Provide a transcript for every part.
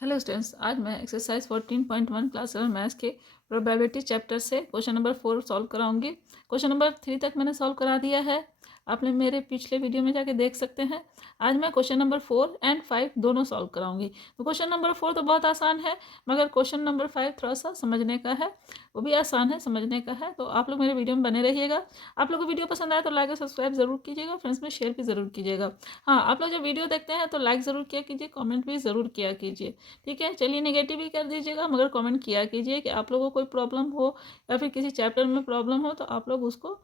Hello students, आज मैं exercise 14.1 class 7 maths के प्रोबेबिलिटी चैप्टर से क्वेश्चन नंबर 4 सॉल्व कराऊंगी। क्वेश्चन नंबर 3 तक मैंने सॉल्व करा दिया है, आप लोग मेरे पिछले वीडियो में जाके देख सकते हैं। आज मैं क्वेश्चन नंबर 4 एंड 5 दोनों सॉल्व कराऊंगी। तो क्वेश्चन नंबर 4 तो बहुत आसान है, मगर क्वेश्चन नंबर 5 थोड़ा सा समझने का है, वो भी आसान है, समझने का है। तो आप लोग मेरे वीडियो में बने रहिएगा। आप लोग को वीडियो पसंद आए तो लाइक और सब्सक्राइब जरूर कीजिएगा, फ्रेंड्स में शेयर भी जरूर कीजिएगा। हाँ, आप लोग जब वीडियो देखते हैं तो लाइक ज़रूर किया कीजिए, कमेंट भी ज़रूर किया कीजिए, ठीक है। चलिए, नेगेटिव भी कर दीजिएगा मगर कमेंट किया कीजिए कि आप लोगों को कोई प्रॉब्लम हो या फिर किसी चैप्टर में प्रॉब्लम हो तो आप लोग उसको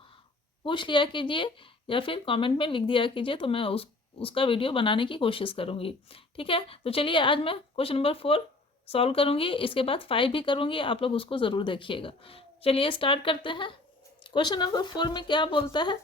पूछ लिया कीजिए या फिर कमेंट में लिख दिया कीजिए, तो मैं उसका वीडियो बनाने की कोशिश करूँगी, ठीक है। तो चलिए, आज मैं क्वेश्चन नंबर 4 सॉल्व करूँगी, इसके बाद 5 भी करूँगी, आप लोग उसको ज़रूर देखिएगा। चलिए स्टार्ट करते हैं। क्वेश्चन नंबर 4 में क्या बोलता है,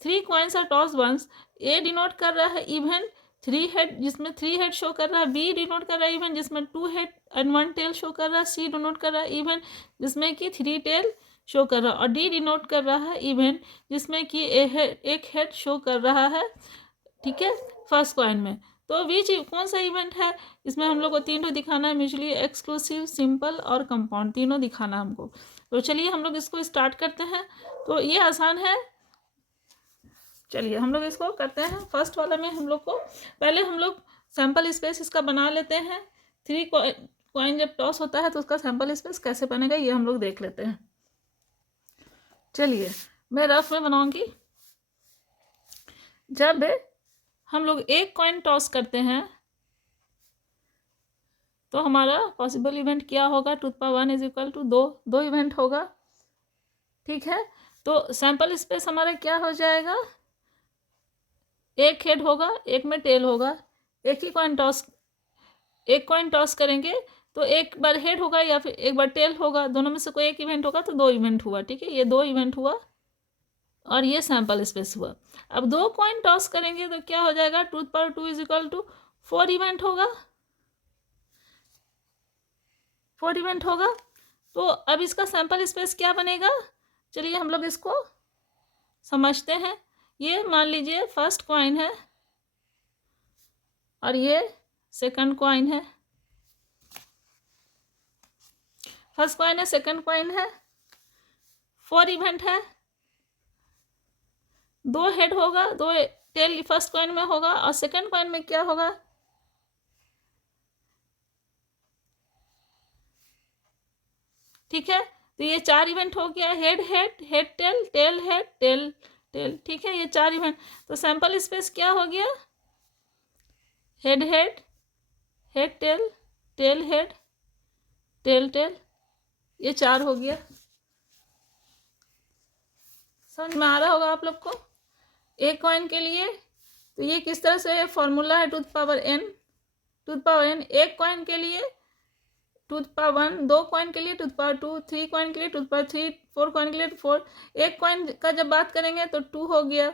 3 coins are toss once. A denote कर रहा है इवेंट 3 हेड जिसमें 3 हेड शो कर रहा है, बी डिनोट कर रहा है इवेंट जिसमें 2 हेड एंड 1 टेल शो कर रहा है, सी डिनोट कर रहा है इवेंट जिसमें कि 3 टेल शो कर रहा है, और डी डिनोट कर रहा है इवेंट जिसमें कि एक हेड शो कर रहा है, ठीक है, फर्स्ट कॉइन में। तो बीच कौन सा इवेंट है, इसमें हम लोग को तीनों दिखाना है, म्यूचुअली एक्सक्लूसिव, सिंपल और कंपाउंड, तीनों दिखाना हमको। तो चलिए हम लोग इसको स्टार्ट करते हैं। तो ये आसान है, चलिए हम लोग इसको करते हैं। फर्स्ट वाला में हम लोग को पहले हम लोग सैंपल स्पेस इसका बना लेते हैं। 3 कॉइन जब टॉस होता है तो उसका सैंपल स्पेस कैसे बनेगा ये हम लोग देख लेते हैं। चलिए मैं रफ में बनाऊंगी। जब हम लोग एक कॉइन टॉस करते हैं तो हमारा पॉसिबल इवेंट क्या होगा, 2 × 1 = 2 इवेंट होगा, ठीक है। तो सैंपल स्पेस हमारा क्या हो जाएगा, एक हेड होगा, एक में टेल होगा। एक कॉइन टॉस करेंगे तो एक बार हेड होगा या फिर एक बार टेल होगा, दोनों में से कोई एक इवेंट होगा, तो 2 इवेंट हुआ, ठीक है। ये 2 इवेंट हुआ और ये सैंपल स्पेस हुआ। अब 2 कॉइन टॉस करेंगे तो क्या हो जाएगा, 2 = 4 इवेंट होगा, 4 इवेंट होगा। तो अब इसका सैंपल स्पेस क्या बनेगा, चलिए हम लोग इसको समझते हैं। ये मान लीजिए फर्स्ट कॉइन है और ये सेकंड कॉइन है, फर्स्ट कॉइन है, सेकंड कॉइन है, 4 इवेंट है, 2 हेड होगा, 2 टेल फर्स्ट कॉइन में होगा और सेकंड कॉइन में क्या होगा, ठीक है। तो ये 4 इवेंट हो गया, head head head tail tail head tail tail, ठीक है, ये 4 इवेंट। तो सैंपल स्पेस क्या हो गया, head head head tail tail head tail tail, ये 4 हो गया। समझ में आ रहा होगा आप लोग को। एक कॉइन के लिए तो ये किस तरह से फॉर्मूला है, 2n, एक कॉइन के लिए 2 × 1, 2 कॉइन के लिए 2 × 2, 3 कॉइन के लिए 2 × 3, 4 कॉइन के लिए 4। एक कॉइन का जब बात करेंगे तो 2 हो गया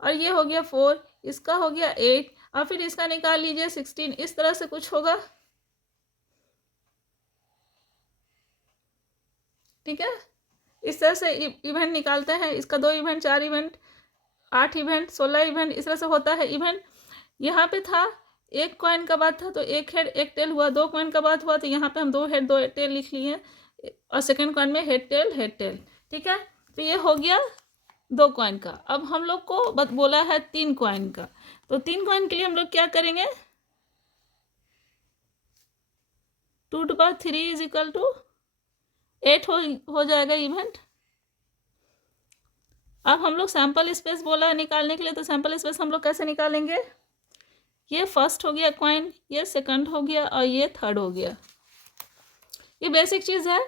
और ये हो गया 4, इसका हो गया 8 और फिर इसका निकाल लीजिए 16, इस तरह से कुछ होगा, ठीक है। इस तरह से इवेंट निकालते हैं, इसका 2 इवेंट, 4 इवेंट, 8 इवेंट, 16 इवेंट, इस तरह से होता है इवेंट। यहाँ पे था एक कॉइन का बात था तो एक हेड एक टेल हुआ, 2 कॉइन का बात हुआ तो यहाँ पे हम 2 हेड 2 टेल लिख लिए और सेकंड कॉइन में हेड टेल, ठीक है। तो ये हो गया 2 कॉइन का। अब हम लोग को बोला है 3 कॉइन का, तो 3 कॉइन के लिए हम लोग क्या करेंगे, 2 × 3 = 8 हो जाएगा इवेंट। अब हम लोग सैंपल स्पेस बोला है निकालने के लिए, तो सैंपल स्पेस हम लोग कैसे निकालेंगे, ये फर्स्ट हो गया कॉइन, ये सेकंड हो गया और ये थर्ड हो गया। ये बेसिक चीज़ है,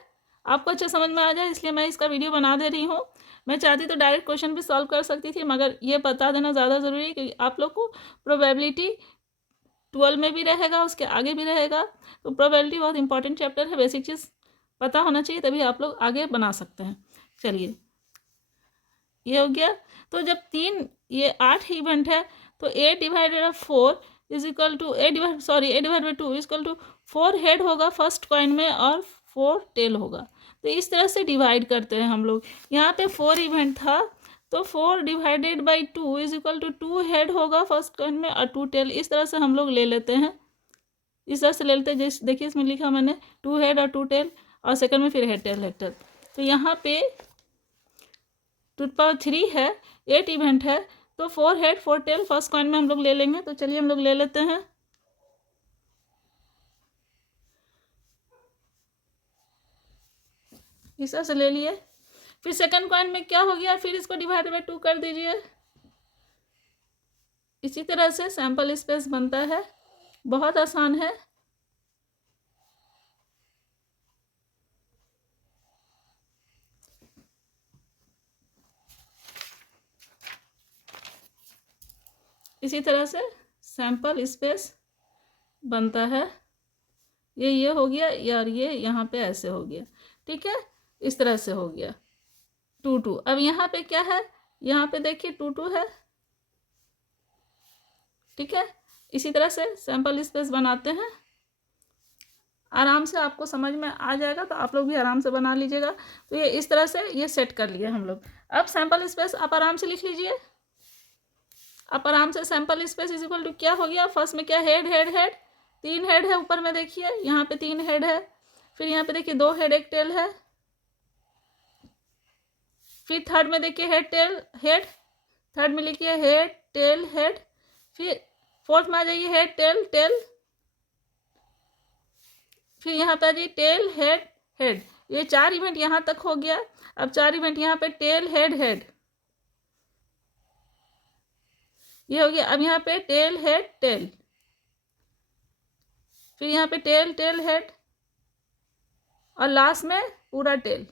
आपको अच्छा समझ में आ जाए इसलिए मैं इसका वीडियो बना दे रही हूँ। मैं चाहती तो डायरेक्ट क्वेश्चन भी सॉल्व कर सकती थी, मगर ये बता देना ज़्यादा ज़रूरी है कि आप लोग को प्रोबेबिलिटी 12 में भी रहेगा, उसके आगे भी रहेगा। तो प्रोबेबिलिटी बहुत इंपॉर्टेंट चैप्टर है, बेसिक चीज़ पता होना चाहिए, तभी आप लोग आगे बना सकते हैं। चलिए ये हो गया। तो जब ये 8 इवेंट है तो 8/4 = 4 हेड होगा फर्स्ट कॉइन में और 4 टेल होगा। तो इस तरह से डिवाइड करते हैं हम लोग। यहाँ पे 4 इवेंट था तो 4 / 2 = 2 हेड होगा फर्स्ट कॉइन में और 2 टेल, इस तरह से हम लोग ले लेते हैं, इस तरह से ले लेते हैं। जैसे देखिए इसमें लिखा मैंने 2 हेड और 2 टेल, और सेकंड में फिर हेड टेल हेड टेल। तो यहाँ पे 2 है, 8 इवेंट है, तो 4 हेड 4 टेल फर्स्ट कॉइन में हम लोग ले लेंगे। तो चलिए हम लोग ले लेते हैं। इस तरह से ले लिए। फिर सेकंड कॉइन में क्या हो गया, फिर इसको डिवाइड बाय 2 कर दीजिए। इसी तरह से सैंपल स्पेस बनता है, बहुत आसान है। इसी तरह से सैंपल स्पेस बनता है। ये हो गया यार, ये यहाँ पे ऐसे हो गया, ठीक है, इस तरह से हो गया 2 अब यहाँ पे क्या है, यहाँ पे देखिए 2 है, ठीक है। इसी तरह से सैंपल स्पेस बनाते हैं। आराम से आपको समझ में आ जाएगा, तो आप लोग भी आराम से बना लीजिएगा। तो ये इस तरह से ये सेट कर लिए हम लोग। अब सैंपल स्पेस आप आराम से लिख लीजिए। आप आराम से sample space is equal to क्या हो गया, फर्स्ट में क्या, हेड हेड हेड, 3 हेड है ऊपर में, देखिए यहाँ पे 3 हेड है। फिर यहाँ पे देखिए 2 हेड 1 टेल है। फिर थर्ड में देखिए हेड टेल हेड, थर्ड में लिखिए हेड टेल हेड। फिर फोर्थ में आ जाइए हेड टेल टेल। फिर यहाँ पे आ जाइए टेल हेड हेड। ये 4 इवेंट यहाँ तक हो गया। अब 4 इवेंट यहाँ पे टेल हेड हेड, ये हो गया। अब यहाँ पे टेल हेड टेल, फिर यहाँ पे टेल टेल हेड, और लास्ट में पूरा टेल।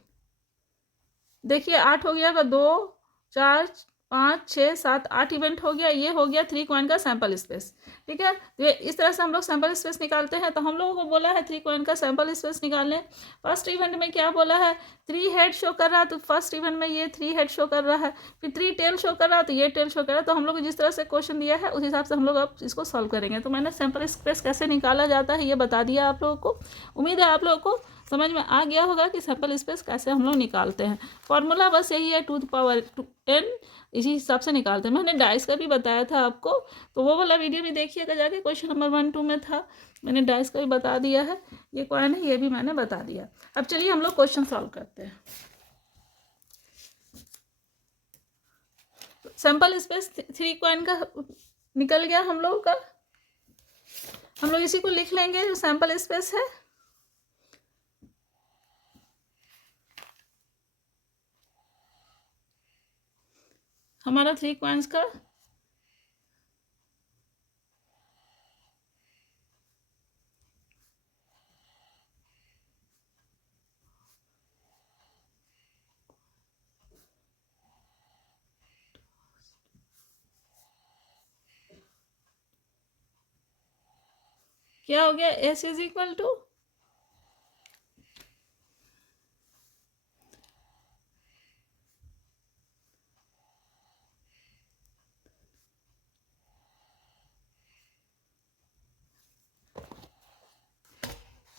देखिए 8 हो गया, 2 4 5 6 7 8 इवेंट हो गया। ये हो गया 3 कॉइन का सैंपल स्पेस, ठीक है। तो ये इस तरह से हम लोग सैंपल स्पेस निकालते हैं। तो हम लोगों को बोला है 3 कॉइन का सैंपल स्पेस निकालने। फर्स्ट इवेंट में क्या बोला है, 3 हेड शो कर रहा है, तो फर्स्ट इवेंट में ये 3 हेड शो कर रहा है। फिर 3 टेल शो कर रहा है, तो ये टेल शो कर रहा है। तो हम लोग जिस तरह से क्वेश्चन दिया है उस हिसाब से हम लोग अब इसको सॉल्व करेंगे। तो मैंने सैंपल स्पेस कैसे निकाला जाता है ये बता दिया आप लोगों को। उम्मीद है आप लोगों को समझ में आ गया होगा कि सैंपल स्पेस कैसे हम लोग निकालते हैं। फॉर्मूला बस यही है, 2n, इसी हिसाब से निकालते हैं। मैंने डाइस का भी बताया था आपको, तो वो वाला वीडियो भी देखिएगा जाके, क्वेश्चन नंबर 1 2 में था। मैंने डाइस का भी बता दिया है, ये कॉइन है ये भी मैंने बता दिया। अब चलिए हम लोग क्वेश्चन सॉल्व करते हैं। सैंपल स्पेस 3 कॉइन का निकल गया हम लोगों का। हम लोग इसी को लिख लेंगे जो सैंपल स्पेस है। हमारा 3 कॉइन्स का क्या हो गया, एस इज इक्वल टू,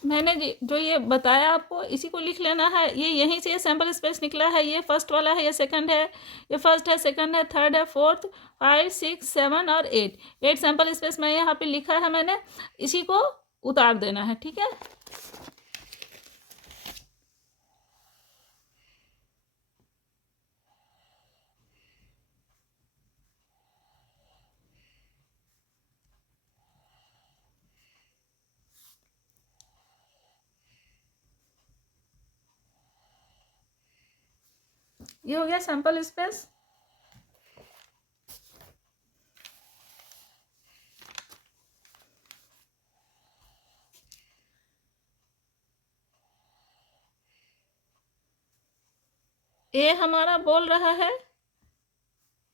मैंने जो ये बताया आपको इसी को लिख लेना है। ये यहीं से ये सैंपल स्पेस निकला है। ये फर्स्ट वाला है, ये सेकंड है, ये फर्स्ट है, सेकंड है, थर्ड है, फोर्थ, 5 6 7 और 8 सैंपल स्पेस मैं यहाँ पे लिखा है मैंने। इसी को उतार देना है, ठीक है। ये हो गया सैंपल स्पेस। ए हमारा बोल रहा है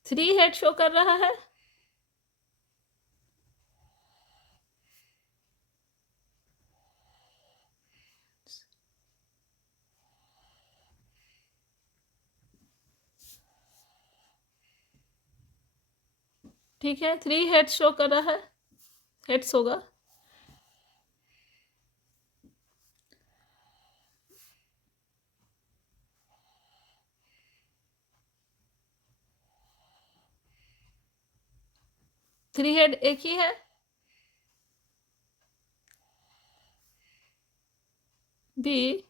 3 हेड शो कर रहा है, ठीक है। 3 हेड शो कर रहा है, हेड्स होगा। थ्री हेड एक ही है, B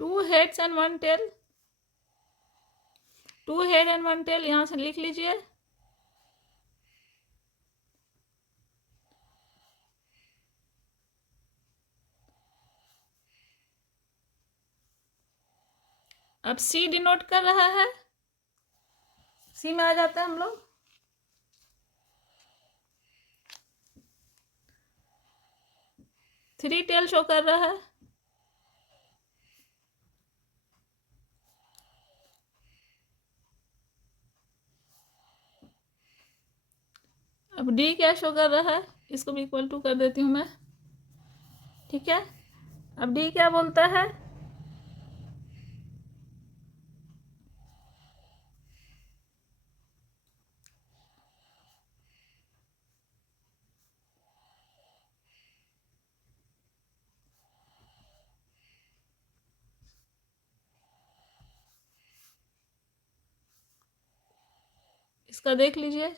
two heads and one tail, two head and one tail यहाँ से लिख लीजिए। अब सी डिनोट कर रहा है, सी में आ जाते हैं हम लोग। थ्री टेल शो कर रहा है। अब डी क्या शो कर रहा है, इसको भी इक्वल टू कर देती हूँ मैं, ठीक है। अब डी क्या बोलता है, इसका देख लीजिए।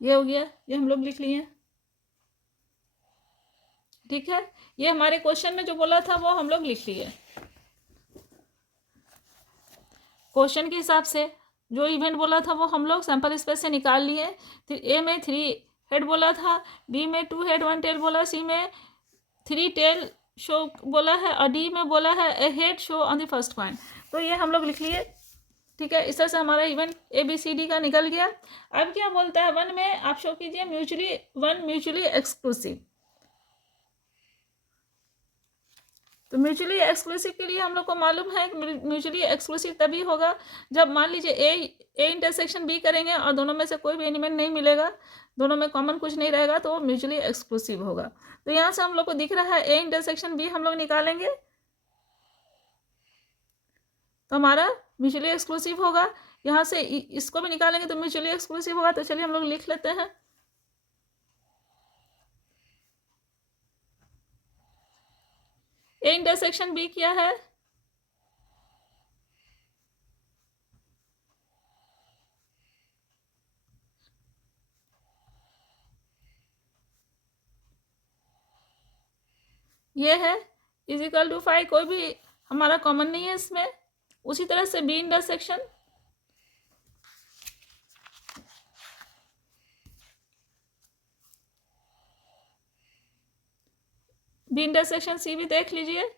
ये हो गया, ये हम लोग लिख लिए, ठीक है। ये हमारे क्वेश्चन में जो बोला था वो हम लोग लिख लिए। क्वेश्चन के हिसाब से जो इवेंट बोला था वो हम लोग सैंपल स्पेस से निकाल लिए। ए में थ्री हेड बोला था, बी में टू हेड वन टेल बोला, सी में थ्री टेल शो बोला है, और डी में बोला है A head show on the first point. तो ये हम लोग लिख लिए, ठीक है। इस तरह से हमारा event A B C D का निकल गया। अब क्या बोलता है, वन में आप शो कीजिए म्यूचुअली एक्सक्लूसिव। तो म्यूचुअली एक्सक्लूसिव के लिए हम लोग को मालूम है म्यूचुअली एक्सक्लूसिव तभी होगा जब मान लीजिए ए इंटरसेक्शन बी करेंगे और दोनों में से कोई भी एलिमेंट नहीं मिलेगा, दोनों में कॉमन कुछ नहीं रहेगा, तो वो म्यूचुअली एक्सक्लूसिव होगा। तो यहाँ से हम लोग को दिख रहा है ए इंटरसेक्शन बी हम लोग निकालेंगे तो हमारा म्यूचुअली एक्सक्लूसिव होगा। यहाँ से इसको भी निकालेंगे तो म्यूचुअली एक्सक्लूसिव होगा। तो चलिए हम लोग लिख लेते हैं। ए इंटरसेक्शन बी क्या है, ये है इज इक्वल टू 5, कोई भी हमारा कॉमन नहीं है इसमें। उसी तरह से B intersection, B intersection C भी देख लीजिए।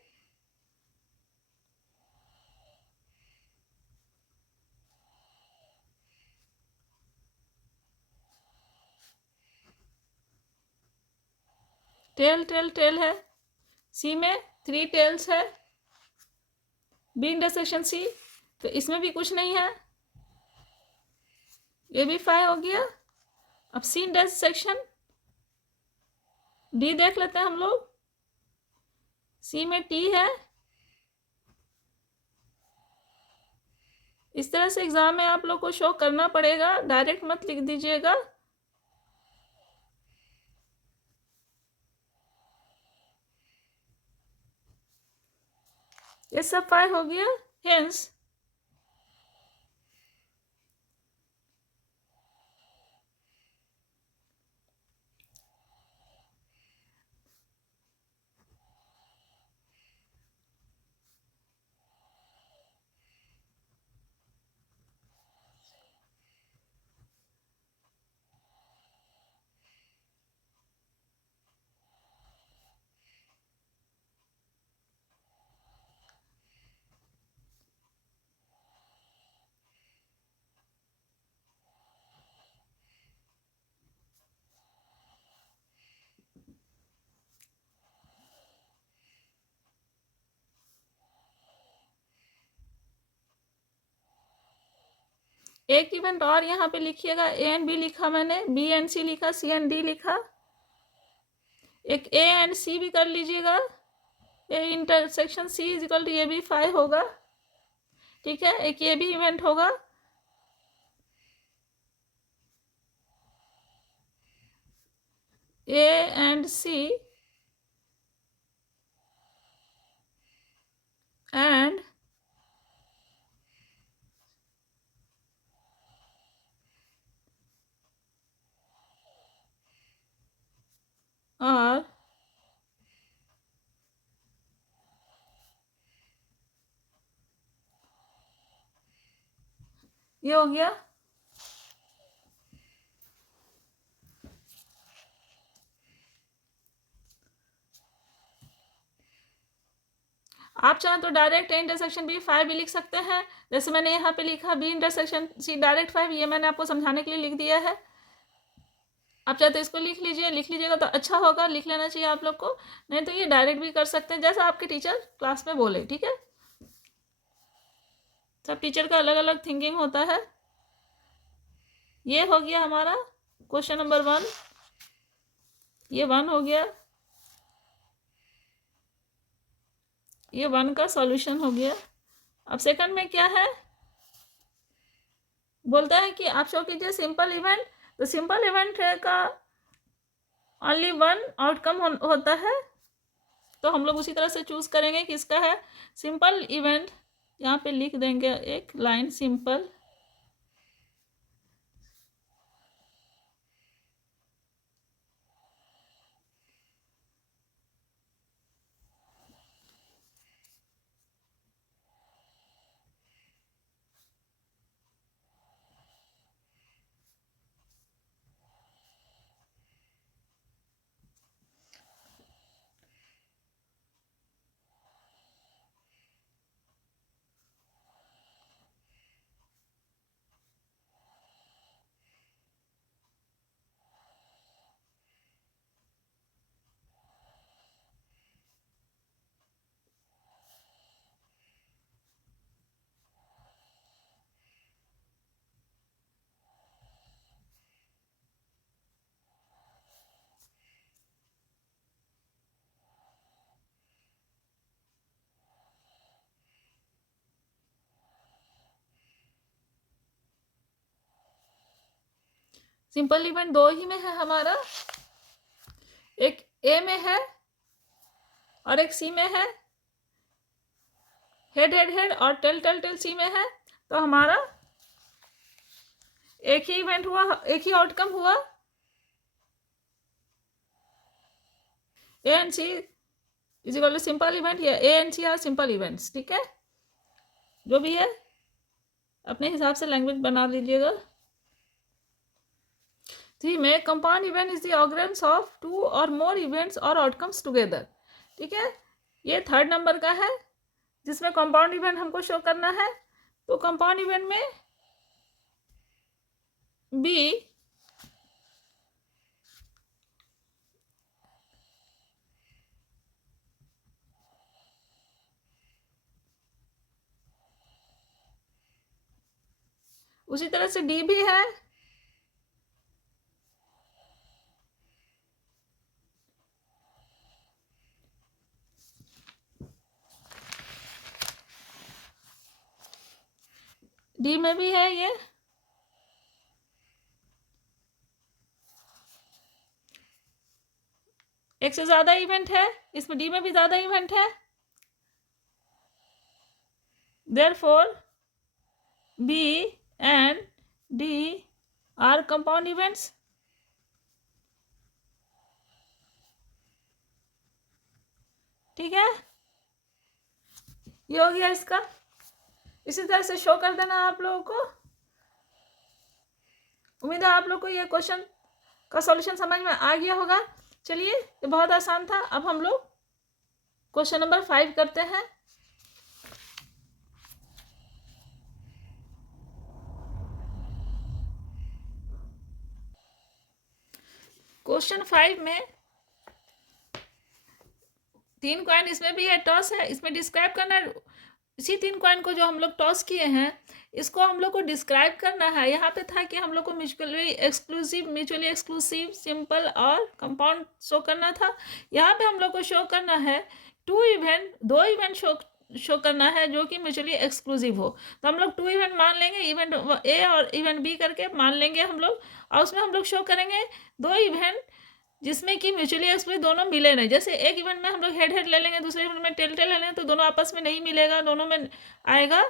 टेल टेल टेल है, सी में थ्री टेल्स है, बी इंटरसेक्शन सी, तो इसमें भी कुछ नहीं है, ये भी 5 हो गया। अब सी इंटरसेक्शन डी देख लेते हैं हम लोग। सी में टी है। इस तरह से एग्जाम में आप लोग को शो करना पड़ेगा, डायरेक्ट मत लिख दीजिएगा। ये सब 5 हो गया, हेंस एक इवेंट और यहाँ पे लिखिएगा। ए एंड बी लिखा मैंने, बी एंड सी लिखा, सी एंड डी लिखा। एक ए एंड सी भी कर लीजिएगा। A intersection C is equal to, ये भी 5 होगा। ठीक है, एक ये भी इवेंट होगा। A and C and are ये हो गया। आप चाहें तो डायरेक्ट ए इंटरसेक्शन बी 5 भी लिख सकते हैं, जैसे मैंने यहाँ पे लिखा बी इंटरसेक्शन सी डायरेक्ट 5, ये मैंने आपको समझाने के लिए लिख दिया है। आप चाहे तो इसको लिख लीजिएगा तो अच्छा होगा, लिख लेना चाहिए आप लोग को, नहीं तो ये डायरेक्ट भी कर सकते हैं जैसा आपके टीचर क्लास में बोले। ठीक है, सब टीचर का अलग अलग थिंकिंग होता है। ये हो गया हमारा क्वेश्चन नंबर 1, ये 1 हो गया, ये 1 का सॉल्यूशन हो गया। अब सेकंड में क्या है, बोलता है कि आप शो कीजिए सिंपल इवेंट। तो सिंपल इवेंट का ओनली 1 आउटकम होता है, तो हम लोग उसी तरह से चूज करेंगे कि इसका है सिंपल इवेंट। यहाँ पे लिख देंगे एक लाइन सिंपल सिंपल इवेंट 2 ही में है हमारा, एक ए में है और एक सी में है। हेड हेड हेड और टेल टेल टेल सी में है, तो हमारा एक ही इवेंट हुआ, एक ही आउटकम हुआ। A and C is equal to simple event, या A and C are simple events. ठीक है, जो भी है अपने हिसाब से लैंग्वेज बना लीजिएगा। 3 में compound event is the occurrence of 2 और मोर इवेंट्स और आउटकम्स टुगेदर। ठीक है, ये 3rd नंबर का है जिसमें कंपाउंड इवेंट हमको शो करना है। तो कंपाउंड इवेंट में बी उसी तरह से डी भी है, डी में भी है। ये एक से ज्यादा इवेंट है, इसमें डी में भी ज्यादा इवेंट है, therefore B and D are compound events. ठीक है, ये हो गया इसका। इसी तरह से शो कर देना आप लोगों को। उम्मीद है आप लोग को ये क्वेश्चन का सॉल्यूशन समझ में आ गया होगा। चलिए, ये बहुत आसान था। अब हम लोग क्वेश्चन नंबर 5 करते हैं। क्वेश्चन 5 में 3 कॉइन, इसमें भी है टॉस है, इसमें डिस्क्राइब करना है। इसी 3 कॉइन को जो हम लोग टॉस किए हैं, इसको हम लोग को डिस्क्राइब करना है। यहाँ पे था कि हम लोग को म्यूचुअली एक्सक्लूसिव, सिंपल और कंपाउंड शो करना था। यहाँ पे हम लोग को शो करना है 2 इवेंट, 2 इवेंट शो करना है जो कि म्यूचुअली एक्सक्लूसिव हो। तो हम लोग 2 इवेंट मान लेंगे, इवेंट ए और इवेंट बी करके मान लेंगे हम लोग, और उसमें हम लोग शो करेंगे 2 इवेंट जिसमें कि म्यूचुअली एक्सक्लूसिव दोनों मिले नहीं। जैसे एक इवेंट में हम लोग हेड हेड ले लेंगे, दूसरे इवेंट में टेल टेल ले लेंगे, तो दोनों आपस में नहीं मिलेगा, दोनों में आएगा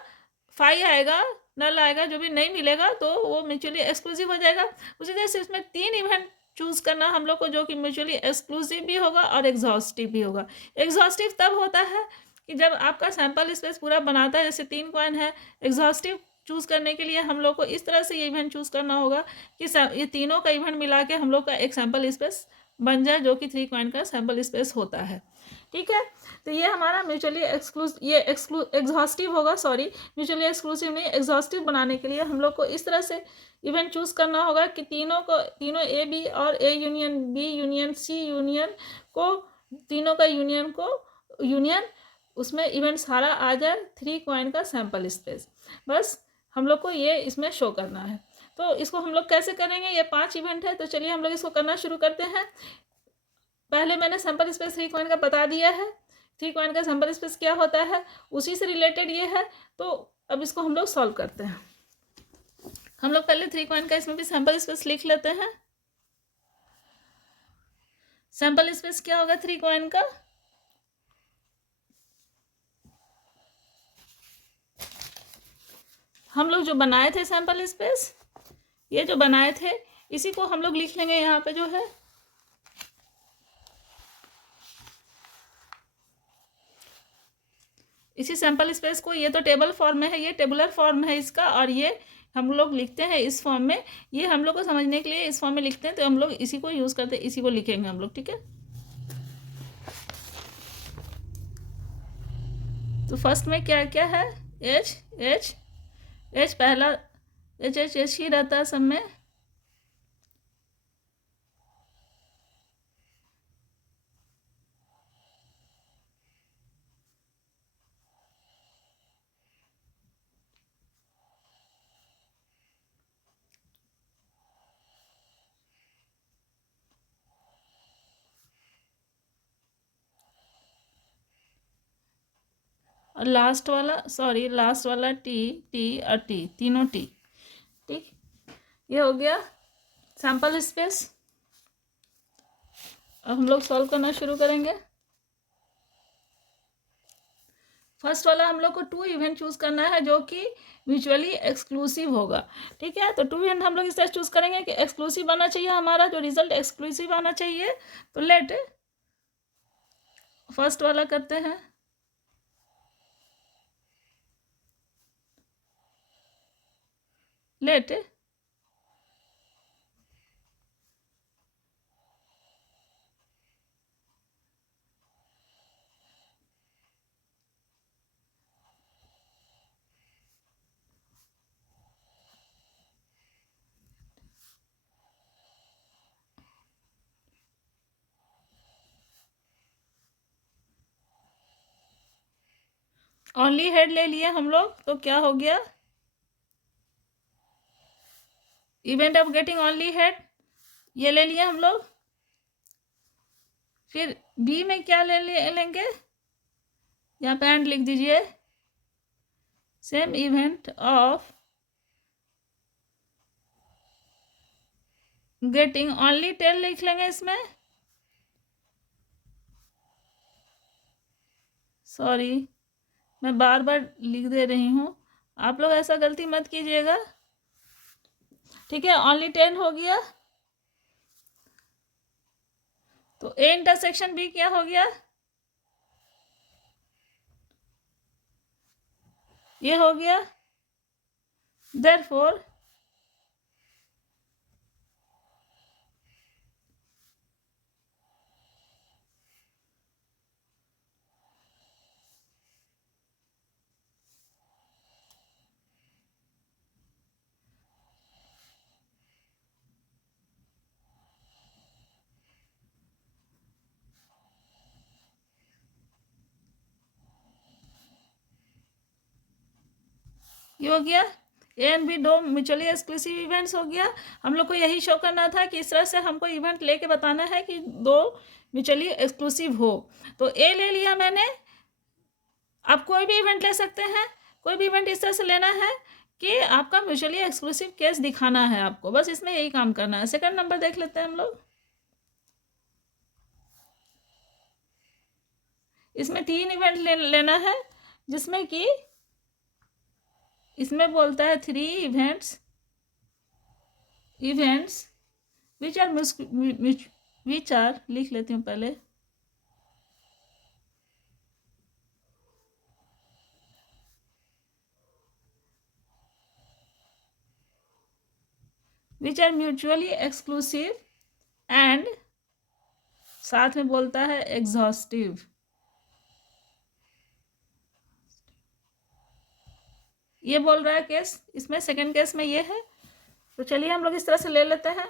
फाई आएगा, नल आएगा, जो भी नहीं मिलेगा तो वो म्यूचुअली एक्सक्लूसिव हो जाएगा। उसी तरह से इसमें 3 इवेंट चूज करना हम लोग को जो कि म्यूचुअली एक्सक्लूसिव भी होगा और एग्जॉस्टिव भी होगा। एग्जॉस्टिव तब होता है कि जब आपका सैंपल स्पेस पूरा बनाता है, जैसे 3 कॉइन है। एग्जॉस्टिव चूज़ करने के लिए हम लोग को इस तरह से ये इवेंट चूज़ करना होगा कि ये तीनों का इवेंट मिला के हम लोग का एक सैंपल स्पेस बन जाए, जो कि 3 कॉइन का सैंपल स्पेस होता है। ठीक है, तो ये हमारा म्यूचुअली एग्जॉस्टिव होगा, सॉरी म्यूचुअली एक्सक्लूसिव नहीं, एग्जॉस्टिव बनाने के लिए हम लोग को इस तरह से इवेंट चूज़ करना होगा कि तीनों ए बी और A union B union C union को, तीनों का यूनियन उसमें इवेंट सारा आ जाए 3 कॉइन का सैंपल स्पेस। बस हम लोग को ये इसमें शो करना है। तो इसको हम लोग कैसे करेंगे, ये 5 इवेंट है, तो चलिए हम लोग इसको करना शुरू करते हैं। पहले मैंने सैंपल स्पेस 3 कॉइन का बता दिया है, 3 कॉइन का सैंपल स्पेस क्या होता है, उसी से रिलेटेड ये है। तो अब इसको हम लोग सॉल्व करते हैं। हम लोग पहले 3 कॉइन का इसमें भी सैंपल स्पेस लिख लेते हैं। सैंपल स्पेस क्या होगा 3 कॉइन का, हम लोग जो बनाए थे सैंपल स्पेस, ये जो बनाए थे इसी को हम लोग लिख लेंगे यहाँ पे जो है, इसी सैंपल स्पेस को, ये तो टेबल फॉर्म में है, ये टेबुलर फॉर्म है इसका, और ये हम लोग लिखते हैं इस फॉर्म में। ये हम लोग को समझने के लिए इस फॉर्म में लिखते हैं, तो हम लोग इसी को यूज़ करते हैं, इसी को लिखेंगे हम लोग। ठीक है, तो फर्स्ट में क्या क्या है, एच एच एच, पहला एच एच एच ही रहता है सब में। और लास्ट वाला टी टी और टी, तीनों टी। ठीक, ये हो गया सैंपल स्पेस। अब हम लोग सॉल्व करना शुरू करेंगे। फर्स्ट वाला हम लोग को 2 इवेंट चूज करना है जो कि म्यूचुअली एक्सक्लूसिव होगा। ठीक है, तो 2 इवेंट हम लोग इस तरह चूज करेंगे कि एक्सक्लूसिव आना चाहिए, हमारा जो रिजल्ट एक्सक्लूसिव आना चाहिए। तो लेट फर्स्ट वाला करते हैं, लेट ओनली हेड ले लिए हम लोग, तो क्या हो गया, event of getting only head, ये ले लिए हम लोग। फिर बी में क्या लेंगे, यहाँ पे एंड लिख दीजिए, same event of getting only tail लिख लेंगे इसमें। सॉरी, मैं बार बार लिख दे रही हूँ, आप लोग ऐसा गलती मत कीजिएगा। ठीक है, ओनली 10 हो गया, तो ए इंटरसेक्शन बी क्या हो गया, ये हो गया। देयरफॉर ये हो गया, A and B 2 mutually exclusive events हो गया। हम लोग को यही शो करना था कि इस तरह से हमको इवेंट लेके बताना है कि 2 म्यूचुअली एक्सक्लूसिव हो। तो ए ले लिया मैंने, आप कोई भी इवेंट ले सकते हैं, कोई भी इवेंट इस तरह से लेना है कि आपका म्यूचुअली एक्सक्लूसिव केस दिखाना है आपको, बस इसमें यही काम करना है। सेकंड नंबर देख लेते हैं हम लोग। इसमें 3 इवेंट लेना है, जिसमें कि इसमें बोलता है 3 इवेंट्स विच आर लिख लेती हूँ पहले, which are mutually exclusive and साथ में बोलता है एग्जॉस्टिव। ये बोल रहा है केस, इसमें सेकंड केस में ये है। तो चलिए हम लोग इस तरह से ले लेते हैं।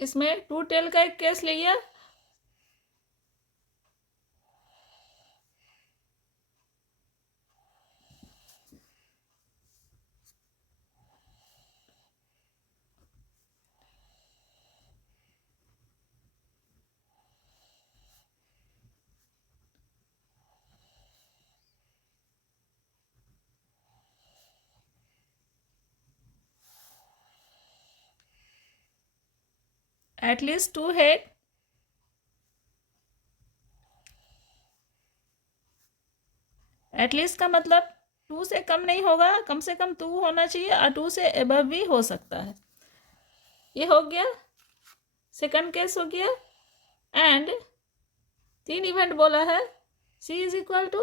इसमें टू टेल का एक केस लिया, एटलीस्ट 2 हेड, एटलीस्ट का मतलब 2 से कम नहीं होगा, कम से कम 2 होना चाहिए, और 2 से एबव भी हो सकता है। ये हो गया, सेकंड केस हो गया। एंड 3 इवेंट बोला है, सी इज इक्वल टू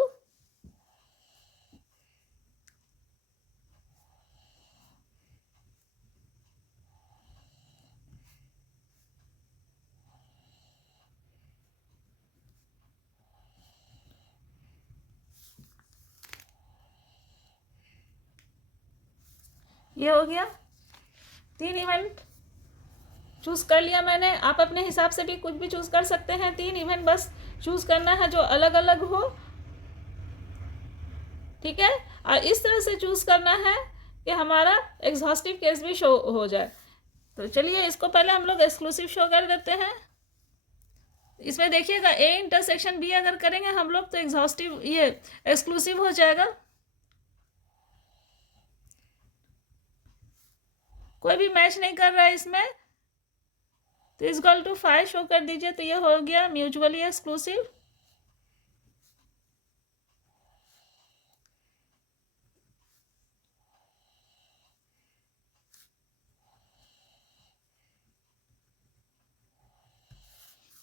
ये हो गया। 3 इवेंट चूज कर लिया मैंने, आप अपने हिसाब से भी कुछ भी चूज कर सकते हैं। 3 इवेंट बस चूज करना है जो अलग अलग हो, ठीक है। और इस तरह से चूज करना है कि हमारा एग्जॉस्टिव केस भी शो हो जाए। तो चलिए इसको पहले हम लोग एक्सक्लूसिव शो कर देते हैं। इसमें देखिएगा ए इंटरसेक्शन बी अगर करेंगे हम लोग तो एग्जॉस्टिव ये एक्सक्लूसिव हो जाएगा। कोई भी मैच नहीं कर रहा है इसमें, तो इक्वल टू 5 शो कर दीजिए, तो ये हो गया म्यूचुअली एक्सक्लूसिव।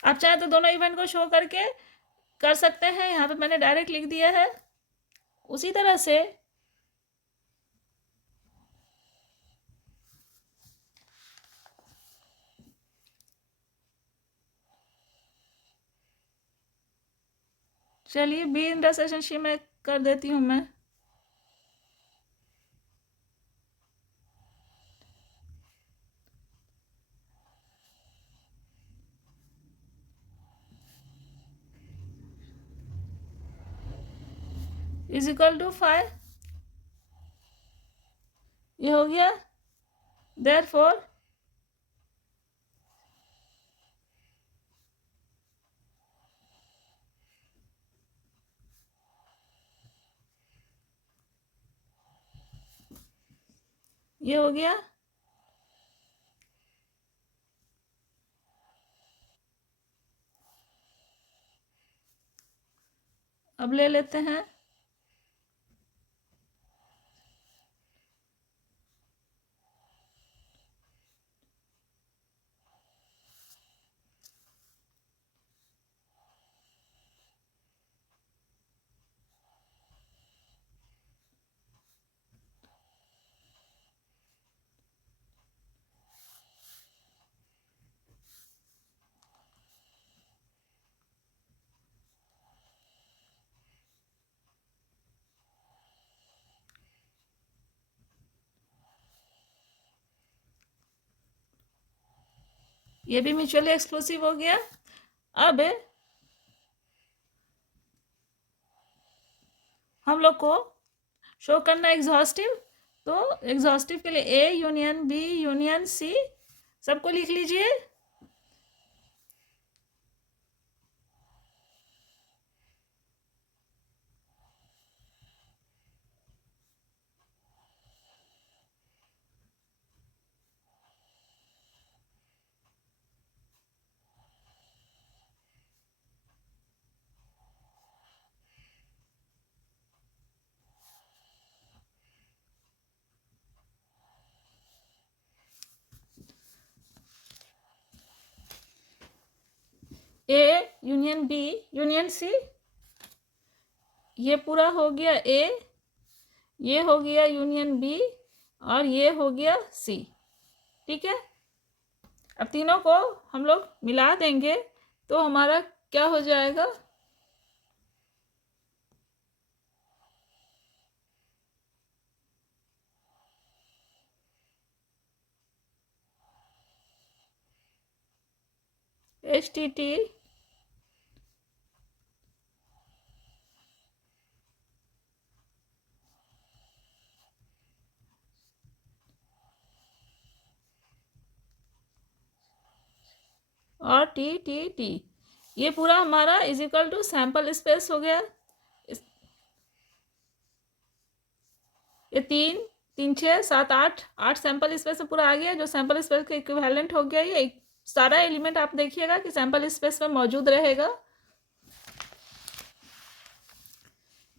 आप चाहे तो दोनों इवेंट को शो करके कर सकते हैं, यहाँ पे मैंने डायरेक्ट लिख दिया है। उसी तरह से चलिए बी इंटरसेक्शन सी में कर देती हूँ मैं। इज इक्वल टू 5, ये हो गया। देयरफॉर ये हो गया। अब ले लेते हैं ये भी म्यूचुअली एक्सक्लूसिव हो गया। अब हम लोग को शो करना एग्जॉस्टिव, तो एग्जॉस्टिव के लिए A union B union C सबको लिख लीजिए। A union B union C, ये पूरा हो गया ए, ये हो गया यूनियन बी और ये हो गया सी। ठीक है, अब तीनों को हम लोग मिला देंगे तो हमारा क्या हो जाएगा, एच टी टी और टी टी टी, ये पूरा हमारा is equal to sample space हो गया। ये तीन तीन छः सात आठ, आठ सैंपल स्पेस में पूरा आ गया, जो सैंपल स्पेस का इक्विवेलेंट हो गया। ये सारा एलिमेंट आप देखिएगा कि सैंपल स्पेस में मौजूद रहेगा।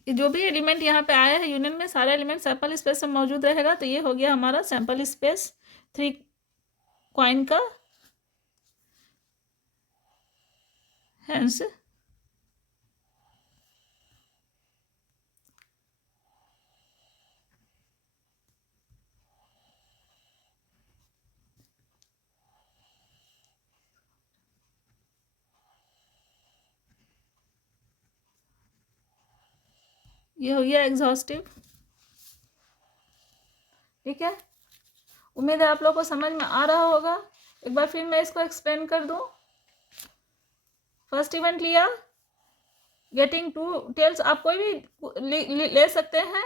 ये जो भी एलिमेंट यहाँ पे आया है यूनियन में, सारा एलिमेंट सैंपल स्पेस में मौजूद रहेगा। तो ये हो गया हमारा सैंपल स्पेस 3 कॉइन का। हेंस ये हो गया एग्जॉस्टिव। ठीक है, उम्मीद है आप लोगों को समझ में आ रहा होगा। एक बार फिर मैं इसको एक्सप्लेन कर दूं। फर्स्ट इवेंट लिया गेटिंग 2 टेल्स, आप कोई भी ले सकते हैं,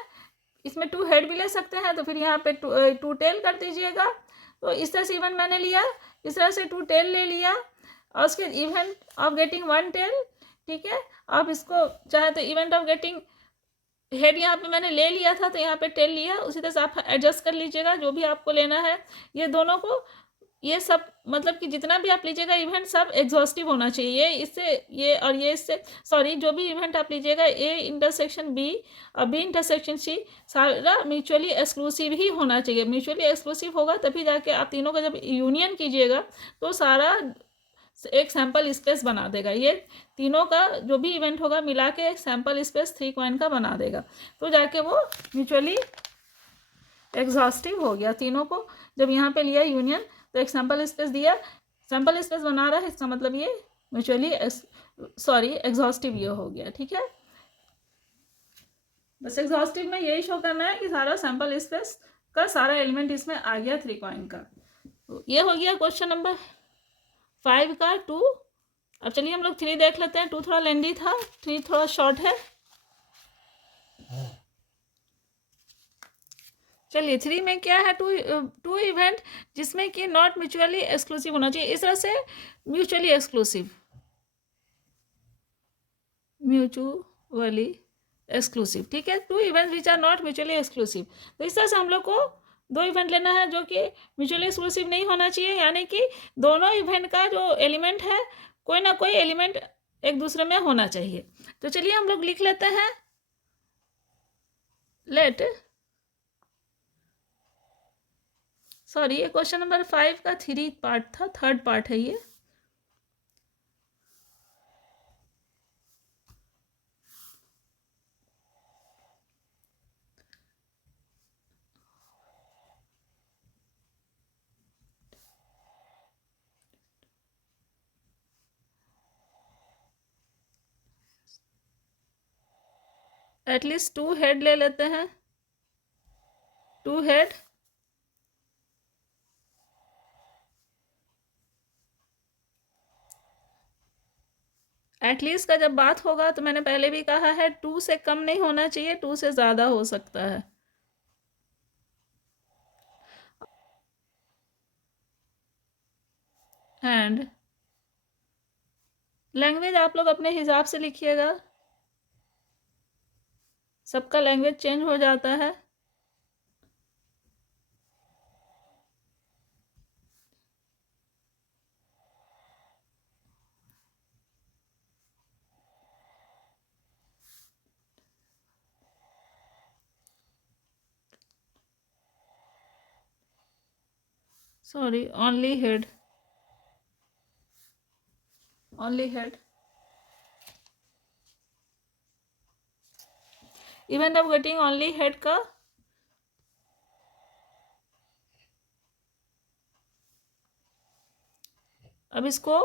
इसमें 2 हेड भी ले सकते हैं, तो फिर यहाँ पे 2 टेल कर दीजिएगा। तो इस तरह से इवेंट मैंने लिया, इस तरह से 2 टेल ले लिया और उसके इवेंट ऑफ गेटिंग 1 टेल। ठीक है, आप इसको चाहे तो इवेंट ऑफ गेटिंग हेड यहाँ पे मैंने ले लिया था, तो यहाँ पे टेल लिया, उसी तरह से आप एडजस्ट कर लीजिएगा जो भी आपको लेना है। ये दोनों को, ये सब मतलब कि जितना भी आप लीजिएगा इवेंट सब एग्जॉस्टिव होना चाहिए। ये इससे ये और ये इससे, सॉरी, जो भी इवेंट आप लीजिएगा ए इंटरसेक्शन बी और बी इंटरसेक्शन सी, सारा म्यूचुअली एक्सक्लूसिव ही होना चाहिए। म्यूचुअली एक्सक्लूसिव होगा तभी जाके आप तीनों का जब यूनियन कीजिएगा तो सारा एक सैंपल स्पेस बना देगा। ये तीनों का जो भी इवेंट होगा मिला के एक सैंपल स्पेस 3 कॉइन का बना देगा, तो जाके वो म्यूचुअली एग्जॉस्टिव हो गया। तीनों को जब यहाँ पे लिया यूनियन तो एक सैंपल स्पेस दिया, सैंपल स्पेस बना रहा है, इसका मतलब ये म्यूचुअली एग्जॉस्टिव ये हो गया। ठीक है, बस एग्जॉस्टिव में यही शो करना है कि सारा सैंपल स्पेस का सारा एलिमेंट इसमें आ गया 3 कॉइन का। तो ये हो गया क्वेश्चन नंबर 5 का 2। अब चलिए हम लोग 3 देख लेते हैं। 2 थोड़ा लेंदी था, 3 थोड़ा शॉर्ट है। चलिए 3 में क्या है, टू इवेंट जिसमें कि नॉट म्यूचुअली एक्सक्लूसिव होना चाहिए, इस तरह से म्यूचुअली एक्सक्लूसिव, म्यूचुअली एक्सक्लूसिव। ठीक है, 2 event which are not mutually exclusive. तो इस तरह से हम लोग को 2 इवेंट लेना है जो कि म्यूचुअली एक्सक्लूसिव नहीं होना चाहिए, यानी कि दोनों इवेंट का जो एलिमेंट है कोई ना कोई एलिमेंट एक दूसरे में होना चाहिए। तो चलिए हम लोग लिख लेते हैं, लेट, सॉरी ये क्वेश्चन नंबर 5 का 3 पार्ट था, 3rd पार्ट है ये। एटलीस्ट 2 हेड ले लेते हैं, 2 हेड एटलीस्ट का जब बात होगा तो मैंने पहले भी कहा है 2 से कम नहीं होना चाहिए, 2 से ज़्यादा हो सकता है। एंड लैंग्वेज आप लोग अपने हिसाब से लिखिएगा, सबका लैंग्वेज चेंज हो जाता है। Sorry, only head, only head. Event of getting only head का अब इसको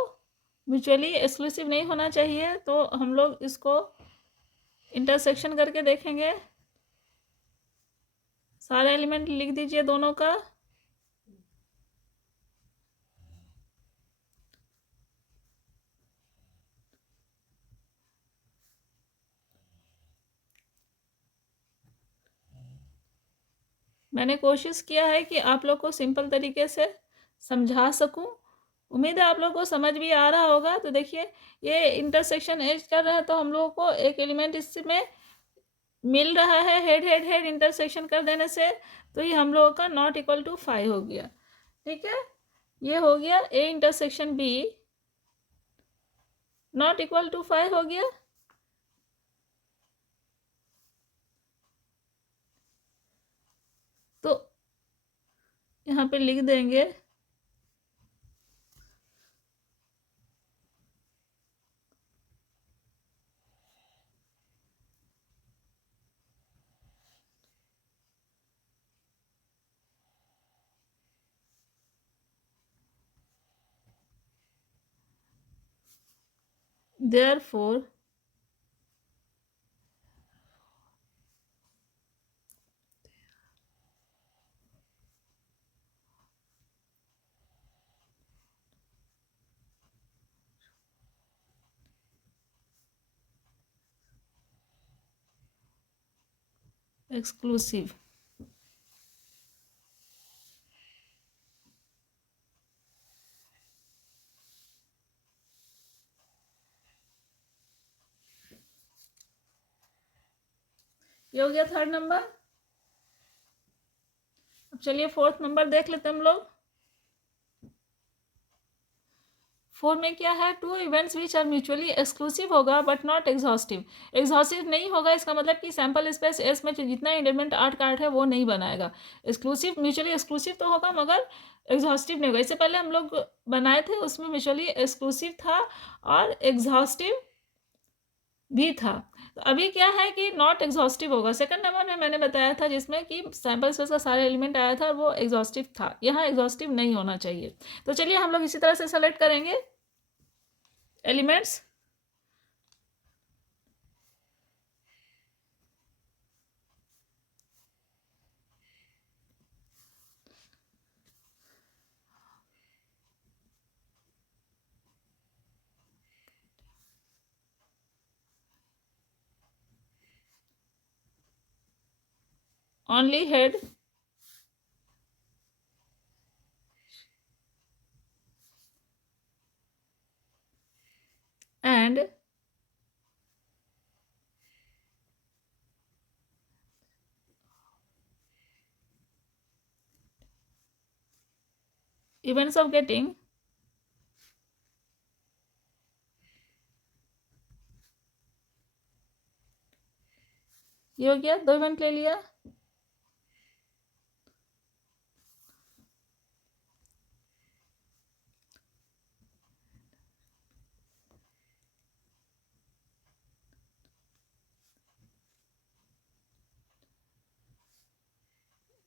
म्यूचुअली एक्सक्लूसिव नहीं होना चाहिए, तो हम लोग इसको इंटरसेक्शन करके देखेंगे। सारे एलिमेंट लिख दीजिए दोनों का। मैंने कोशिश किया है कि आप लोग को सिंपल तरीके से समझा सकूं। उम्मीद है आप लोग को समझ भी आ रहा होगा। तो देखिए, ये इंटरसेक्शन एज कर रहा है तो हम लोगों को एक एलिमेंट इसमें मिल रहा है, हेड हेड हेड इंटरसेक्शन कर देने से, तो ये हम लोगों का नॉट इक्वल टू 5 हो गया। ठीक है, ये हो गया A intersection B not equal to 5 हो गया। तो यहाँ पे लिख देंगे therefore exclusive। ये हो गया थर्ड नंबर। अब चलिए फोर्थ नंबर देख लेते हम लोग। 4 में क्या है, 2 events which are mutually exclusive होगा बट नॉट एग्जॉस्टिव। एग्जॉस्टिव नहीं होगा, इसका मतलब कि सैम्पल स्पेस एस में जो जितना एलिमेंट 8 का 8 है वो नहीं बनाएगा। एक्सक्लूसिव, म्यूचुअली एक्सक्लूसिव तो होगा मगर एग्जॉस्टिव नहीं होगा। इससे पहले हम लोग बनाए थे उसमें म्यूचुअली एक्सक्लूसिव था और एग्जॉस्टिव भी था। तो अभी क्या है कि नॉट एग्जॉस्टिव होगा। सेकंड नंबर में मैंने बताया था जिसमें कि सैम्पल स्पेस का सारा एलिमेंट आया था और वो एग्जॉस्टिव था। यहाँ एग्जॉस्टिव नहीं होना चाहिए। तो चलिए हम लोग इसी तरह से सेलेक्ट करेंगे elements. only head and events of getting ये हो गया, 2 इवेंट ले लिया।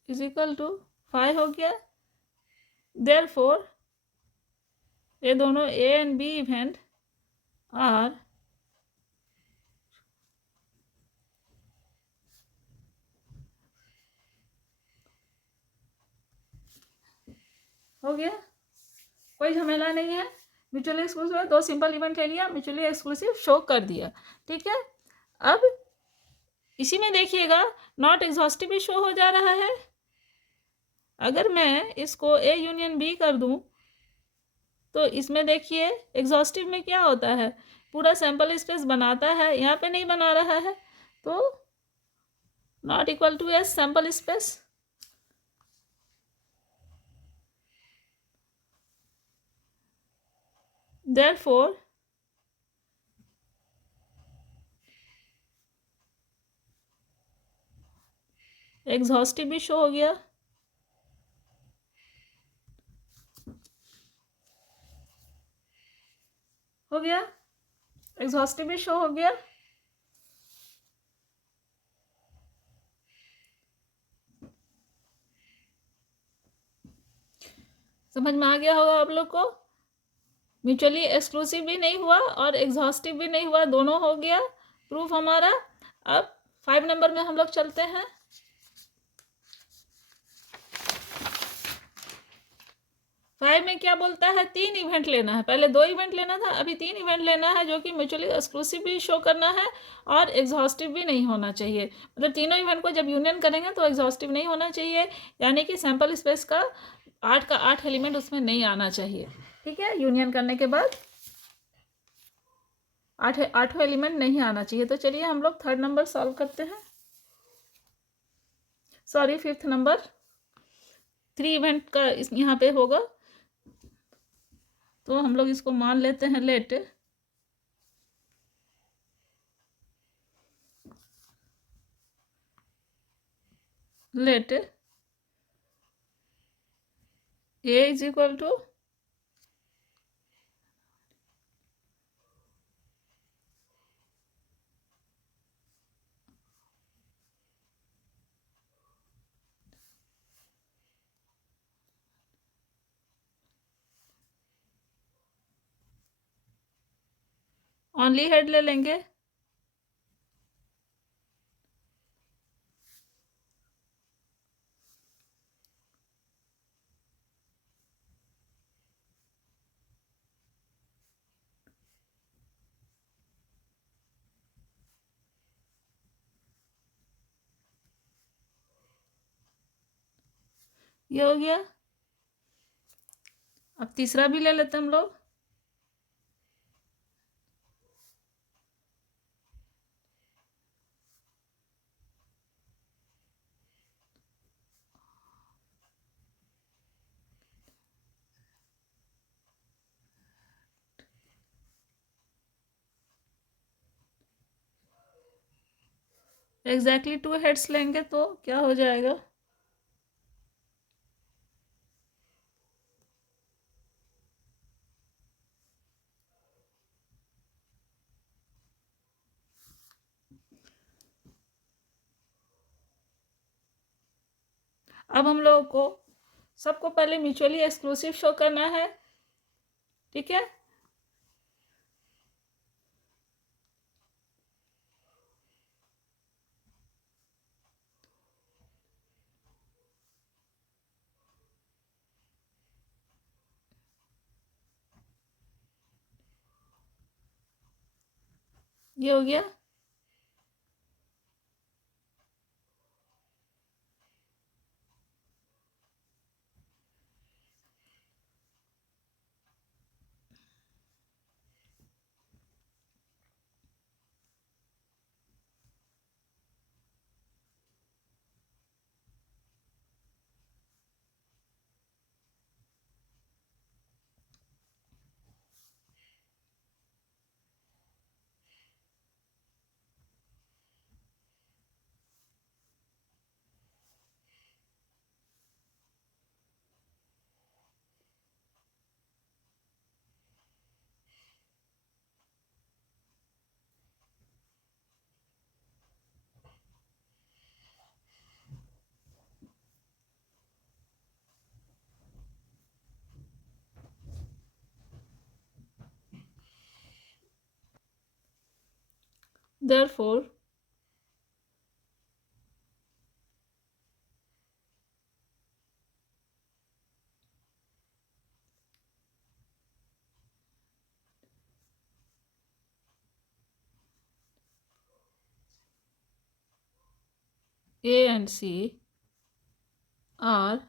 इज इक्वल टू 5 हो गया। देयरफॉर ये दोनों A and B event are हो गया, कोई झमेला नहीं है। म्यूचुअली एक्सक्लूसिव है, 2 सिंपल इवेंट ले लिया, म्यूचुअली एक्सक्लूसिव शो कर दिया। ठीक है, अब इसी में देखिएगा नॉट एग्जॉस्टिव भी शो हो जा रहा है। अगर मैं इसको ए यूनियन बी कर दूं तो इसमें देखिए एग्जॉस्टिव में क्या होता है, पूरा सैंपल स्पेस बनाता है, यहाँ पे नहीं बना रहा है, तो not equal to S sample space. Therefore exhaustive भी शो हो गया, एग्जॉस्टिव भी शो हो गया। समझ में आ गया होगा आप लोग को, म्यूचुअली एक्सक्लूसिव भी नहीं हुआ और एग्जॉस्टिव भी नहीं हुआ, दोनों हो गया प्रूफ हमारा। अब 5 नंबर में हम लोग चलते हैं। 5 में क्या बोलता है, 3 इवेंट लेना है, पहले 2 इवेंट लेना था, अभी 3 इवेंट लेना है जो कि म्यूचुअली एक्सक्लूसिव भी शो करना है और एग्जॉस्टिव भी नहीं होना चाहिए। मतलब तीनों इवेंट को जब यूनियन करेंगे तो एग्जॉस्टिव नहीं होना चाहिए, यानी कि सैंपल स्पेस का 8 का 8 एलिमेंट उसमें नहीं आना चाहिए। ठीक है, यूनियन करने के बाद 8 एलिमेंट नहीं आना चाहिए। तो चलिए हम लोग 3rd नंबर सॉल्व करते हैं, सॉरी 5th नंबर। 3 इवेंट का यहाँ पे होगा, तो हम लोग इसको मान लेते हैं let A is equal to only head ले लेंगे, ये हो गया। अब तीसरा भी ले लेते हैं हम लोग, एग्जैक्टली 2 हेड्स लेंगे तो क्या हो जाएगा, अब हम लोगों को सबको पहले म्यूचुअली एक्सक्लूसिव शो करना है। ठीक है, ये हो गया। Therefore A and C are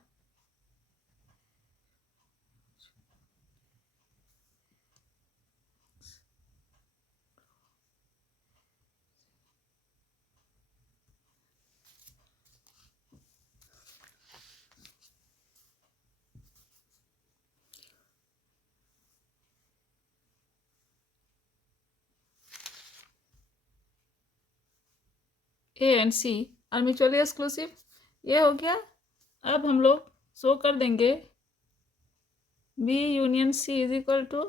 A and C are mutually exclusive। ये हो गया। अब हम लोग शो कर देंगे B union C is equal to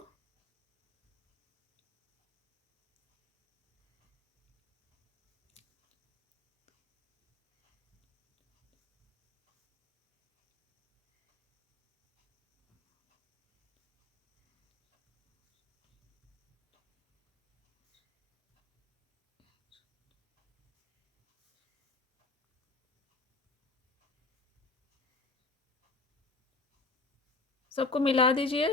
सबको मिला दीजिए।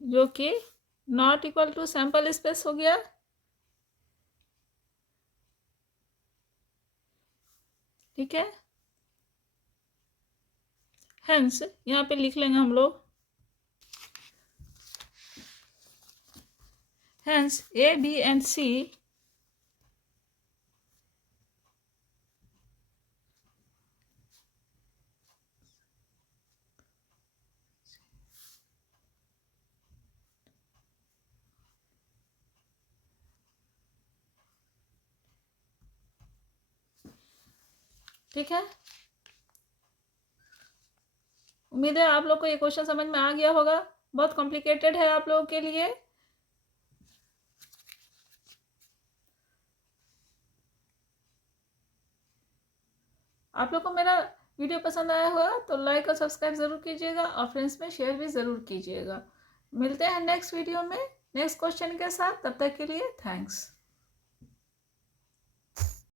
जो कि not equal to sample space हो गया। ठीक है, हेंस यहाँ पे लिख लेंगे हम लोग, hence A B and C ठीक है। उम्मीद है आप लोग को ये क्वेश्चन समझ में आ गया होगा। बहुत कॉम्प्लिकेटेड है आप लोगों के लिए। आप लोग को मेरा वीडियो पसंद आया होगा तो लाइक और सब्सक्राइब ज़रूर कीजिएगा और फ्रेंड्स में शेयर भी ज़रूर कीजिएगा। मिलते हैं नेक्स्ट वीडियो में नेक्स्ट क्वेश्चन के साथ। तब तक के लिए थैंक्स।